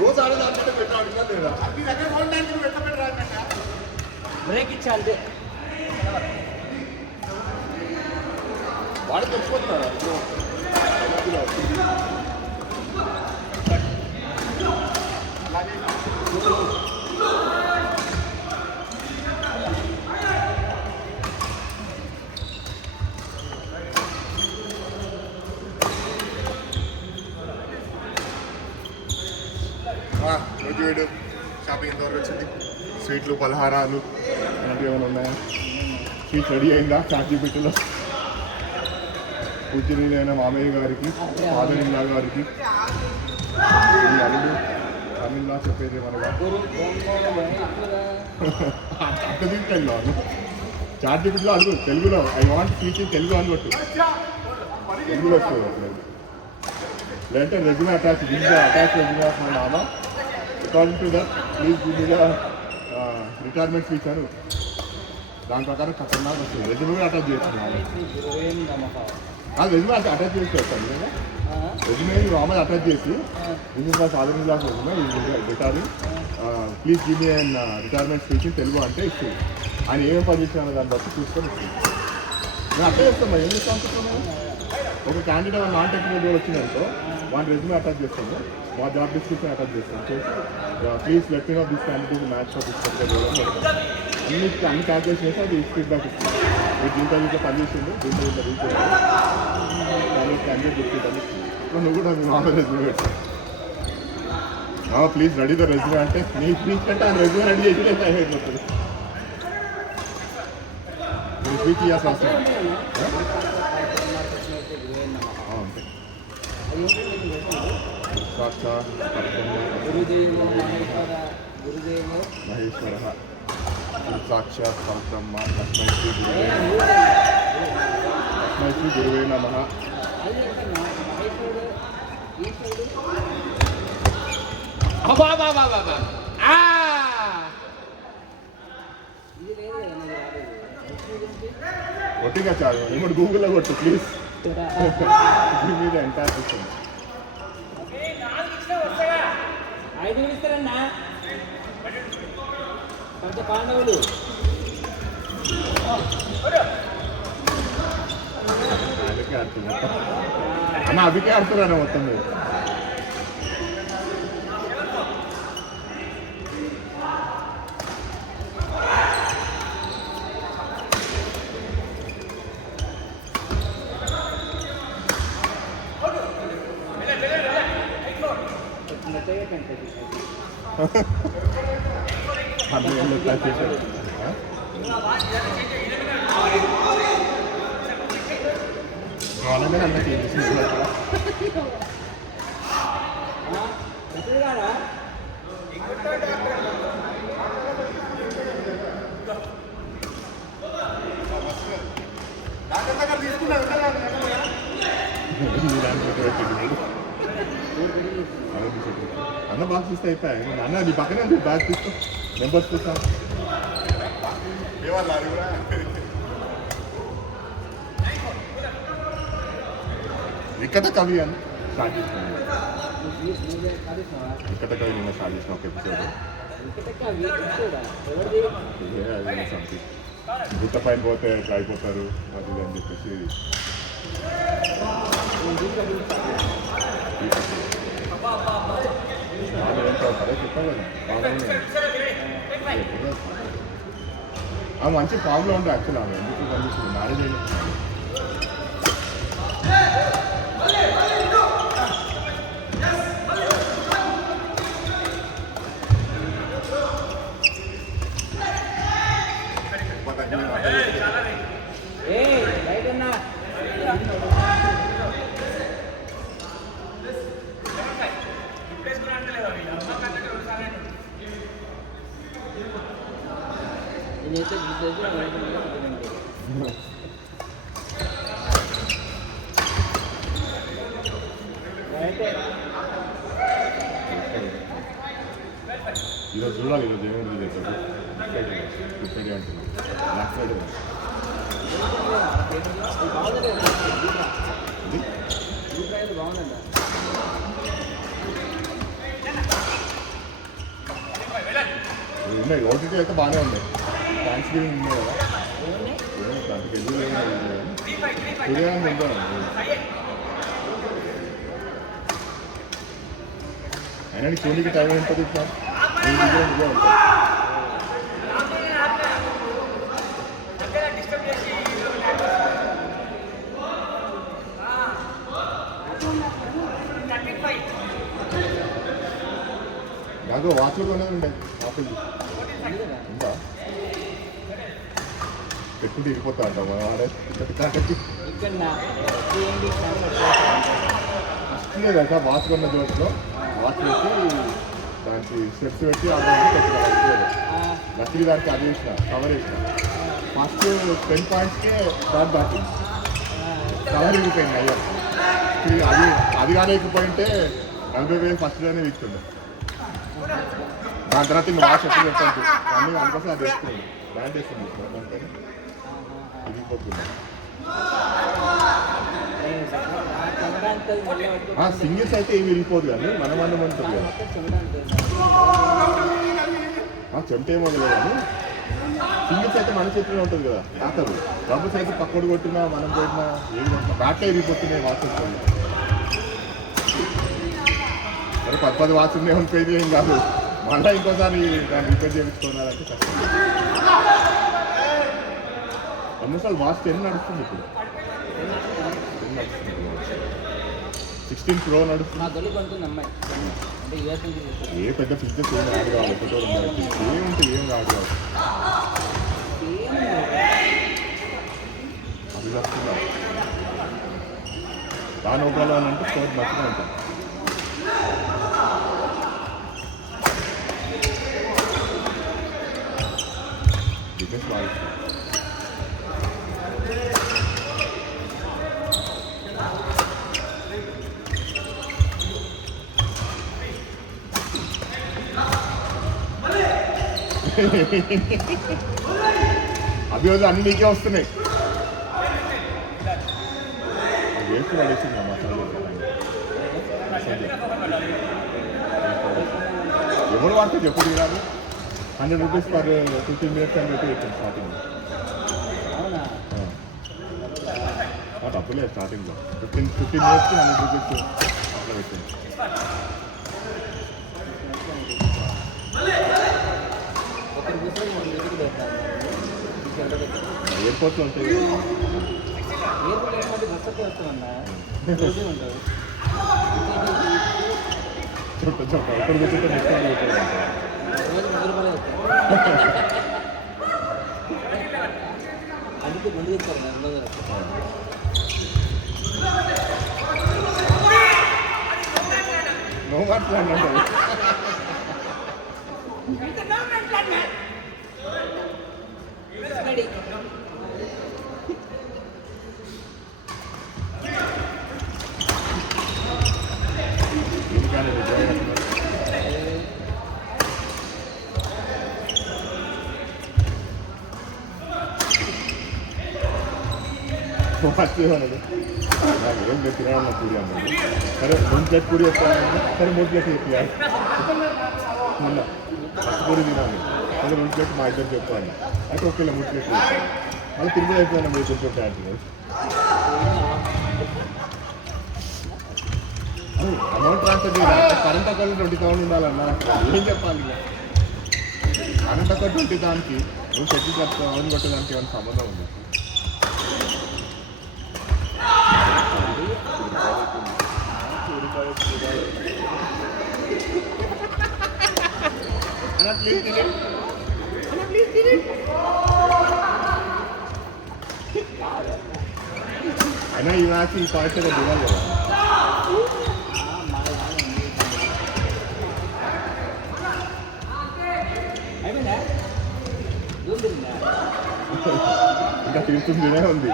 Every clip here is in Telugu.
రోజు ఆడదాంటే పెట్టాడు లేదా బ్రేక్ ఇచ్చా అంతే. వాడు తెచ్చిపోతున్నారా రోజు వీడు షాపింగ్ ఎంతవరకు వచ్చింది? స్వీట్లు పలహారాలు అలాంటివి ఏమైనా ఉన్నాయా? స్వీట్ రెడీ అయిందా? చార్జీపీటీలో పూజనీయులైన మామయ్య గారికి, ఫాదర్ ఇన్ లా గారికి, ఈ అల్లుడు తమిళ్లా చెప్పేది మనగా అంత తీసుకెళ్ళాను. చార్జీపీటీలో అడుగు తెలుగులో I want speech in Telugu అని కొట్టు, తెలుగులో వస్తుంది అప్పుడు. లేదంటే resume attach resume of my మామ according to that please give me the retirement speech అని దాని ప్రకారం ఖతర్నాక్ వస్తుంది. రెజ్యూమే అటాచ్ చేస్తున్నాను. రెజ్యూమే అటాచ్ చేసి వస్తాను లేదా రెజ్యూమే మామూలు అటాచ్ చేసి this is my father in law resume retiring please give me and retirement speech in Telugu అంటే ఇస్తుంది. ఆయన ఏమేమి పని చేసిన దాన్ని బట్టి చూసుకొని ఇస్తుంది. నేను అట్లా చేస్తాను. ఏం చేస్తాను అనుకుంటున్నాను? ఒక క్యాండిడేట్ నాన్ టెక్నికల్ రోల్ వచ్చిందనుకో వాటి రెజ్యూమే అటాచ్ చేస్తాము, మా జాబ్ డిస్క్రిప్షన్ అటాచ్ చేస్తాం చేసి please let me know this candidate match for this particular role అని అన్ని క్యాల్కులేషన్ చేసి అది ఫీడ్బ్యాక్ ఇస్తుంది. మీరు దీంట్లో దీంట్లో పని చేసింది, దీంట్లో దీంట్లో రీచ్ అయ్యారు క్యాండిడేట్ డిస్క్రిప్షన్ ఇస్తుంది. నువ్వు కూడా మీ మామూలు రెజ్యూమే పెట్టావు. ప్లీజ్ రెడీ ద రెజ్యూమే అంటే నీ స్పీచ్ కంటే ఆయన రెజ్యూమే రెడీ చేసి టైం అయిపోతుంది. మీరు స్పీచ్ చేయాల్సి వస్తుంది. సాక్షాత్ మహేశ్వర సాక్షాత్ పరబ్రహ్మ లక్ష్మీ గురువే నమః. కొట్టిగా చాలు ఇప్పుడు గూగుల్లో కొట్టు ప్లీజ్. మీద ఎంటైర్ సిస్టమ్ ఐదుగురు ఇస్తారన్నా పంచ పాండవులు. అందుకే ఆడుతుంది అన్న, అందుకే ఆడుతున్నాను మొత్తం మీరు. చేశారు వాళ్ళనే అన్న చేసి అన్న బాగా చూస్తే అయిపోయాయి. అన్న నీ పక్కనే ఉంది, బ్యాగ్ తీసుకో, నెంబర్స్ చూస్తాం. వికట కవి అని స్టార్ట్ చేసినాను. వికట కవి నిన్న స్టార్ట్ చేసిన ఒక ఎపిసోడ్. సంథింగ్ గుట్ట పైన పోతే ఎట్లా అయిపోతారు అది అని చెప్పేసి చెప్పాను కదా. మంచి ఫామ్లో ఉండే యాక్చువల్ ఆమె ఎందుకు కనిపిస్తుంది మ్యారేజ్ అయిన ఈరోజు చూడాలి. ఈరోజు ఏమైంది చెప్పారు గుడ్ ఫ్రైడే అంటున్నాను. బ్లాక్ ఫ్రైడే బాగుందండి. ఉన్నాయి ఓటీటీ అయితే బాగానే ఉన్నాయి. థ్యాంక్స్ గివింగ్ ఉన్నాయి కదా, ఏమున్నాయి? దానికి వెళ్ళి సూర్యాన్ని ఉంటాను. అయినా నీకు చూడడానికి టైం ఉంటుంది ఇట్లా నేను దగ్గర ఇదే ఉంటుంది. నాకు వాచ్లు కొనేది ఉండే ఆపిల్ ఉందిరా? ఉందా పెట్టుకుంటే ఇరిపోతా అంటాం మనం ఆడే ఇక్కడ నా ఏంటి ఫస్ట్ కదా వాచ్ కొన్న జోట్లో వాచ్ పెట్టి దానికి స్టెప్స్ పెట్టి పెట్టుకోవాలి. లక్కీ దానికి అది వేసిన కవర్ వేసిన ఫస్ట్ 10 పాయింట్స్కే డాట్ దాటింది, కవర్ ఇరిగిపోయింది. అయ్యా అది అది కానీ ఎక్కిపోయింటే 40,000 ఫస్ట్ లోనే ఇస్తుండే. దాని తర్వాత ఇంకా వాచ్ ఎప్పుడు పెట్టద్దు అన్నీ అందుకోసం అది వేసుకున్నాడు, బ్యాండ్ వేస్తుంది దాంట్లో ఇరిగిపోతుంది. సింగిల్స్ అయితే ఏమి విరిగిపోదు కానీ మనం ఉంటుంది కదా, చెమట ఏమో లేదు కానీ సింగిల్స్ అయితే మన చేతిలో ఉంటుంది కదా, తాకదు. డబ్బుస్ అయితే పక్కడు కొట్టినా మనం కొట్టినా ఏమి కొట్టినా బ్యాట్లే విరిగిపోతున్నాయి వాచ్ వస్తుంది. మరి 10 వాచ్ ఉన్నాయి ఉంటుంది ఏం కాదు, మళ్ళీ ఇంకోసారి దాన్ని రిపేర్ చేయించుకోవాలంటే కష్టం. అన్నసార్లు వాచ్ 10 నడుస్తుంది ఇప్పుడు, 16 Pro నడుస్తుంది. మా తొలి కొంటుంది అమ్మాయి అంటే యూఎస్ నుంచి ఏ పెద్ద ఫిజిక్స్ ఏం రాదు కావాలి, ఒకటో ఏముంటే ఏం రాదు కావాలి. అది వస్తుందా దాని ఒకవేళ అంటే స్కోర్ మంచిగా ఉంటుంది. డిఫెన్స్ బాగా అభివృద్ధి అన్ని నీకే వస్తున్నాయి. వేస్ట్ పడేసింది ఎవరు వాడితే చెప్పు తీరాలి. 100 రూపీస్ పర్ 15 minutes అని పెట్టి పెట్టాను స్టార్టింగ్. అవునా? డబ్బులే స్టార్టింగ్లో 15 minutes 100 రూపీస్ అట్లా పెట్టాను. ఎయిర్పోర్ట్లో ఉంటుంది, ఎయిర్పోర్ట్ ఎటువంటి బస్సొకే వస్తామన్నా రోజే ఉంటుంది. చుట్ట ఇక్కడ కూర్చుంటే నెక్స్ట్ రోజు 100 రూపాయలు వస్తాయి. అందుకే ముందు చెప్తారు నో మాట్లాడి ఉంటుంది. ఇంకానే ఫస్ట్ ఏమన్నది నాకు ఏం లేదు తినాలన్న పూరి అన్నది. సరే 2 ప్లేట్ పూరి వస్తాను, సరే 3 ప్లేట్ చెప్పాలి. మొన్న ఫస్ట్ పూరి తినాలి, సరే 2 ప్లేట్ మా ఇద్దరు చెప్పాను. అయితే ఒకేలా 3 ప్లేట్లు మళ్ళీ తిరిగి అయిపోయినా మీరు కొంచెం అంటున్నారు. అమౌంట్ ట్రాన్స్ఫర్ చేయాలి, కరెంట్ అకౌంట్ 20,000 ఉండాలన్నా ఏం చెప్పాలి. కరెంట్ అకౌంట్ 20 దానికి నువ్వు చెట్టు అవన్నీ కొట్టేదానికి ఏమైనా సంబంధం ఉంది? అయినా ఈ మ్యాచ్ ఈ పాయింట్స్ చూడాలి కదా. ఇంకా తీరుతుందినే ఉంది.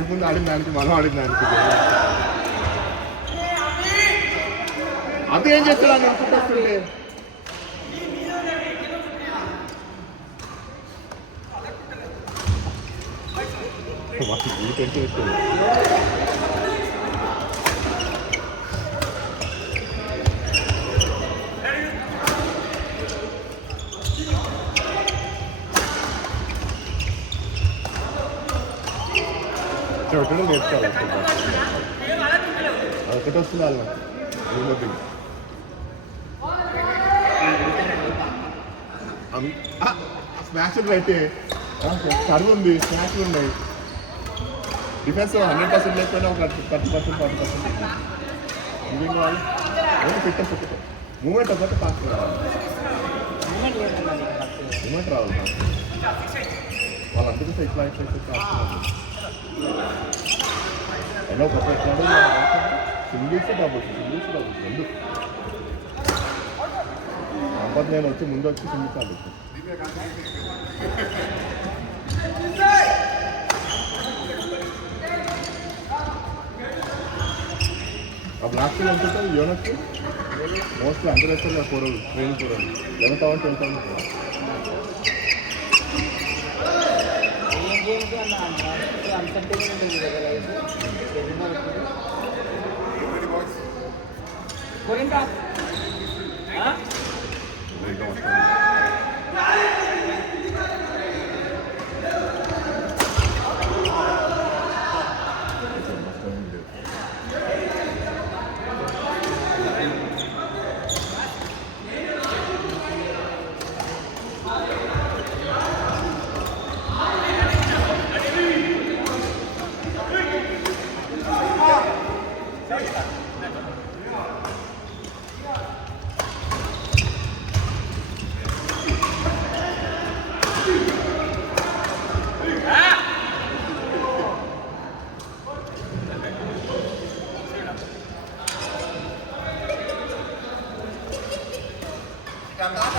ఇప్పుడు ఆడిన దానికి మనం ఆడిన దానికి అదే ఏం చేస్తాడు అని అనుకుంటుంటే చూడటం నేర్చుకోవాలి ఒకటి వస్తుంది వాళ్ళ స్మాష్లు అయితే సర్వ్ ఉంది స్మాష్లు ఉన్నాయి డిఫెన్స్ 100% లేకపోయినా ఒక 30% 40% ఇవేం కావాలి ఓన్లీ ఫిట్నెస్ ఒకటే మూమెంట్ ఒకటి ఫాస్ట్ రావాలి మూమెంట్ రావాలి వాళ్ళు అందుకే ఇట్లా ఎన్నో ప్రొఫెషనల్ సింగిల్స్ డబుల్స్ రెండు సంపత్ నేను వచ్చి ముందు వచ్చి సింగిల్స్ ఆడుతాను अब लास्ट में हमको तो यूनिट मोस्टली अंदर रहते हैं कोरल ट्रेन कोरल 11,000